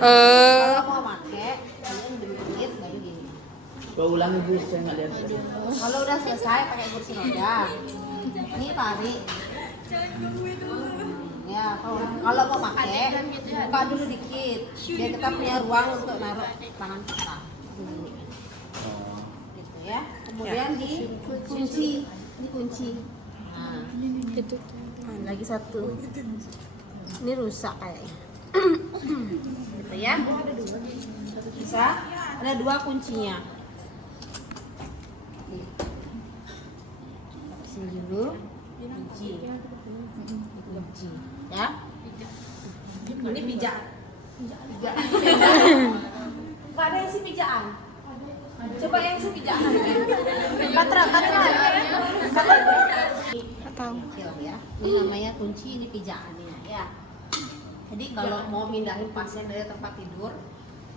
Kalau mau pakai, kalian dikit baru gini. Kau ulangi Bu, saya nggak lihat. Kalau udah selesai pakai kursi roda, ini tarik. Ya, kalau mau pakai, buka dulu dikit, biar kita punya ruang untuk naruh tangan kita. Gitu ya. Kemudian dikunci, dikunci. Nah, lagi satu. Ini rusak kayaknya. Gitu ya. Bisa. Ada 2 kuncinya. Nih. Sini dulu. Kunci. Kunci. Ya. Ini pijak. Pijak. Enggak ada isi pijaan. Coba yang isi pijaan. Katra. Atau ya. Ini namanya kunci, ini pijaannya ya. Jadi kalau mau mindahin pasien dari tempat tidur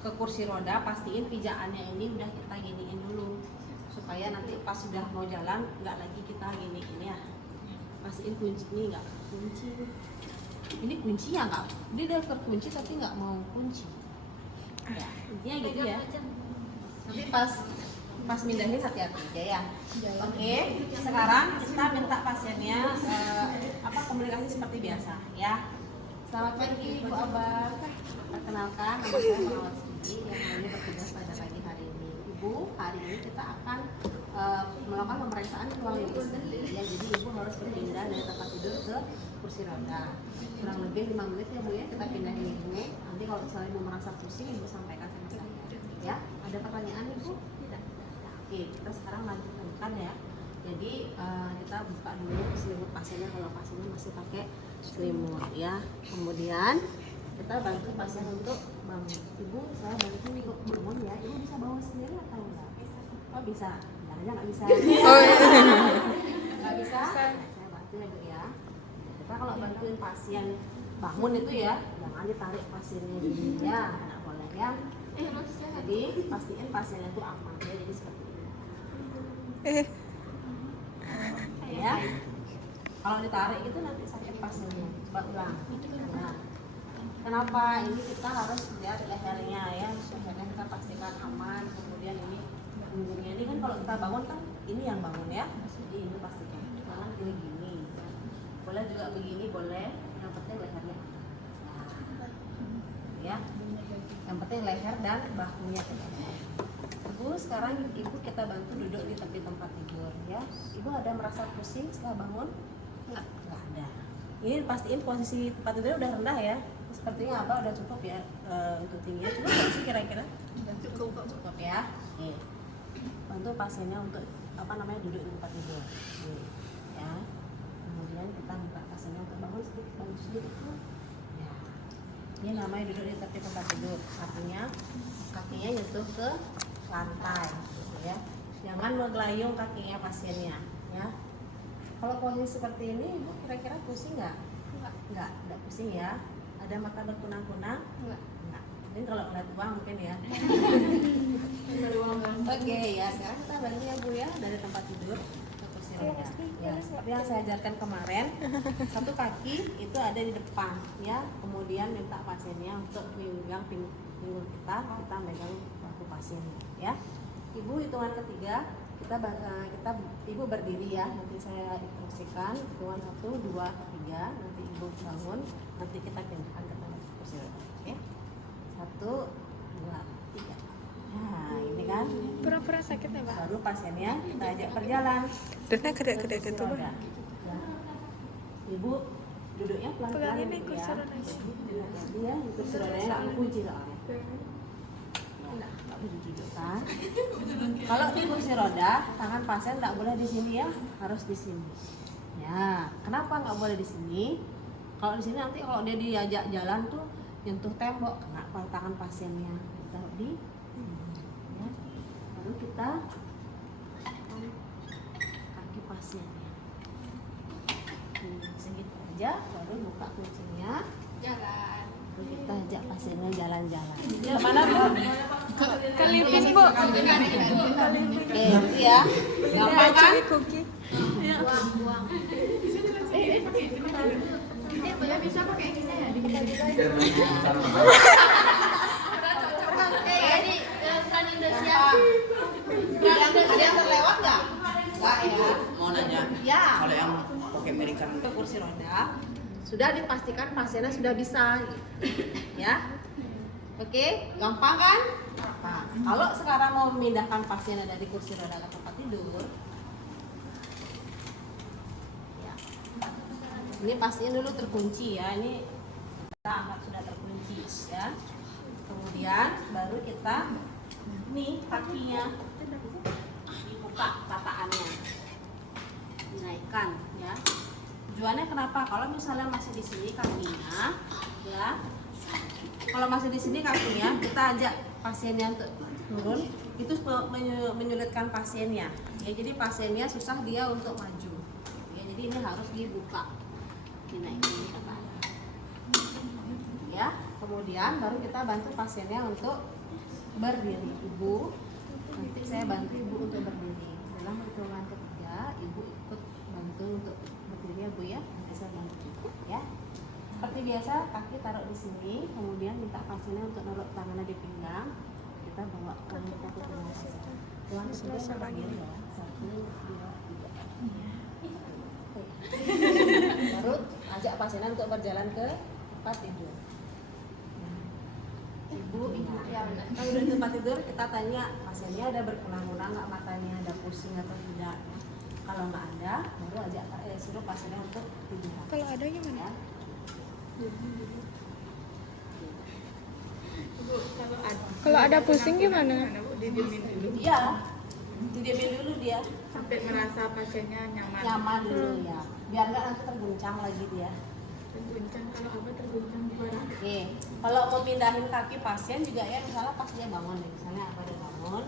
ke kursi roda, pastiin pijaannya ini udah kita giniin dulu supaya nanti pas sudah mau jalan nggak lagi kita giniin ya. Pastiin kunci ini nggak kunci. Ini kunci ya nggak, dia udah terkunci tapi nggak mau kunci. Ya, intinya gitu ya. Nanti pas mindahin hati-hati aja ya. Oke, sekarang kita minta pasiennya komunikasi seperti biasa ya. Selamat pagi Bu Abah. Perkenalkan, nama saya Pengawas Gigi yang hari ini bertugas pada pagi hari ini. Ibu, hari ini kita akan melakukan pemeriksaan tulang ibu sendiri ya. Jadi ibu harus berpindah dari tempat tidur ke kursi roda. Kurang lebih 5 menit ya Bu ya, kita pindahin ibu. Nanti kalau misalnya ibu merasa pusing, ibu sampaikan sama saya. Ya, ada pertanyaan Ibu? Tidak. Oke, kita sekarang lanjutkan ya. Jadi kita buka dulu selimut pasiennya kalau pasiennya masih pakai selimut ya. Kemudian kita bantu pasien untuk bangun. Ibu, saya bantu untuk bangun ya. Ibu bisa bangun sendiri atau enggak? Oh bisa. Jangan aja nggak bisa. Oh iya. Nggak bisa? Saya bantu ya Bu ya. Kita kalau bantuin pasien bangun itu ya, jangan ditarik pasiennya gini ya, nggak boleh ya. Jadi pastiin pasiennya itu aman ya. Jadi seperti ini. Ya. Kalau ditarik itu nanti sakit pasiennya. Coba ulang. Nah, kenapa ini kita harus lihat lehernya ya, lehernya kita pastikan aman. Kemudian ini punggungnya ini kan kalau kita bangun kan ini yang bangun ya, jadi ini pastikan jangan gini. Boleh juga begini boleh, yang penting lehernya. Nah, ya, yang penting leher dan bahunya kita. Ibu, sekarang ibu kita bantu duduk di tepi tempat tidur ya. Ibu ada merasa pusing setelah bangun? Enggak ada. Ini pastiin posisi tempat tidurnya udah rendah ya. Sepertinya apa udah cukup ya untuk tingginya. Cuma sih kira-kira cukup ya. Nih. Bantu pasiennya untuk duduk di tempat tidur. Nih. Ya. Kemudian kita minta pasiennya untuk bangun sedikit. Ya. Ini namanya duduk di tepi tempat tidur. Artinya kakinya nyentuh ke lantai gitu ya. Jangan menggelayung kakinya pasiennya ya. Kalau posisi seperti ini Ibu kira-kira pusing nggak? Enggak pusing ya. Ada mata berkunang-kunang? Enggak. Ini kalau ngeliat uang mungkin ya. Oke ya, sekarang kita balik ya Bu ya dari tempat tidur ke kursi roda. Ya, seperti yang saya ajarkan kemarin, satu kaki itu ada di depan ya. Kemudian minta pasiennya untuk memegang pinggul kita megang bahu pasien ya. Ibu hitungan ketiga ibu berdiri ya. Nanti saya instruksikan hitungan 1, 2, 3. Nanti ibu bangun. Nanti kita pindahkan ke tempat kursi roda. Oke. 1, 2, 3. Nah ini kan. Pura-pura sakit ya Pak? Baru pasiennya kita ajak berjalan. Dana gede-gede itu Pak. Ibu duduknya pelan-pelan Pegang ini ya. kursi roda. Jadi ya, kursi rodanya nggak kunci soalnya. Dudukkan. Kalau di kursi roda, tangan pasien nggak boleh di sini ya, harus di sini. Ya, kenapa nggak boleh di sini? Kalau di sini nanti kalau dia diajak jalan tuh nyentuh tembok, kena tangan pasiennya. Taruh di ya. Baru kita kaki pasiennya. Segitu aja, baru buka kuncinya. Jalan. Baru kita ajak pasiennya jalan-jalan. Kemana Bu? Ke living Bu. Ya. Gampang kan? Buang. Bisa pakai ini ya? Ada yang terlewat nggak? Nggak ya. Mau nanya, Ya. kalau yang pakai American Untuk kursi roda sudah dipastikan pasiennya sudah bisa, ya. Oke, gampang kan? Nah, kalau sekarang mau memindahkan pasiennya dari kursi roda ke tempat tidur, ya. Ini pastiin dulu terkunci ya. Ini kita anggap sudah terkunci ya. Kemudian baru kita nih kakinya dibuka tataannya, dinaikkan ya. Tujuannya kenapa? Kalau misalnya masih di sini kakinya, ya. Kalau masih di sini kakinya, kita ajak pasiennya untuk turun, itu menyulitkan pasiennya. Ya, jadi pasiennya susah dia untuk maju. Ya, jadi ini harus dibuka, dinaikin tataannya. Ya, kemudian baru kita bantu pasiennya untuk berdiri. Ibu, nanti saya bantu ibu untuk berdiri. Dalam hitungan ketiga, ibu ikut bantu untuk berdiri ya bu ya. Nanti saya bantu ya. Seperti biasa, kaki taruh di sini, kemudian minta pasiennya untuk naruh tangannya di pinggang. Kita bawa ke kaki ke sini. Tuan sudah berdiri ya. 1, 2, 3. Baru ajak pasiennya untuk berjalan ke tempat tidur. Ibu, kalau udah di tempat tidur kita tanya pasiennya ada berkunang-kunang nggak matanya, ada pusing atau tidak. Kalau nggak ada, baru ajak suruh pasiennya untuk tidur. Kalau ada gimana? Ya. Kalau ada pusing gimana? Iya, didiemin dulu dia, Sampai merasa pasiennya nyaman. nyaman dulu ya, biar nggak nanti terguncang lagi dia. Terguncang, kalau apa terguncang gimana? Oke, kalau mau pindahin kaki pasien juga ya, misalnya pas dia bangun nih, misalnya apa dia bangun,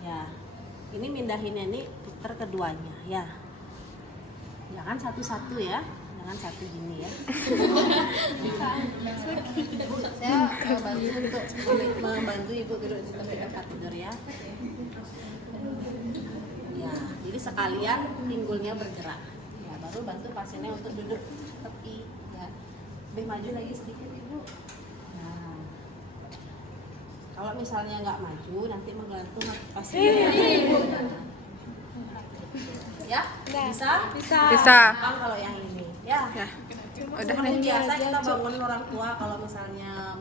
ya, ini mindahinnya ini puter keduanya, ya, jangan satu-satu ya, jangan satu gini ya. Bu, saya bantu untuk membantu ibu duduk di tempat tidur ya. Ya, jadi sekalian pinggulnya bergerak. Ya, baru bantu pasiennya untuk duduk tepi. Ya, lebih maju lagi sedikit ibu. Nah, kalau misalnya nggak maju, nanti menggantung pasiennya. Ya, bisa? Bisa. Gampang kalau yang ini. Ya. Ya. Udah Seperti nih. biasa kita bangun orang tua kalau misalnya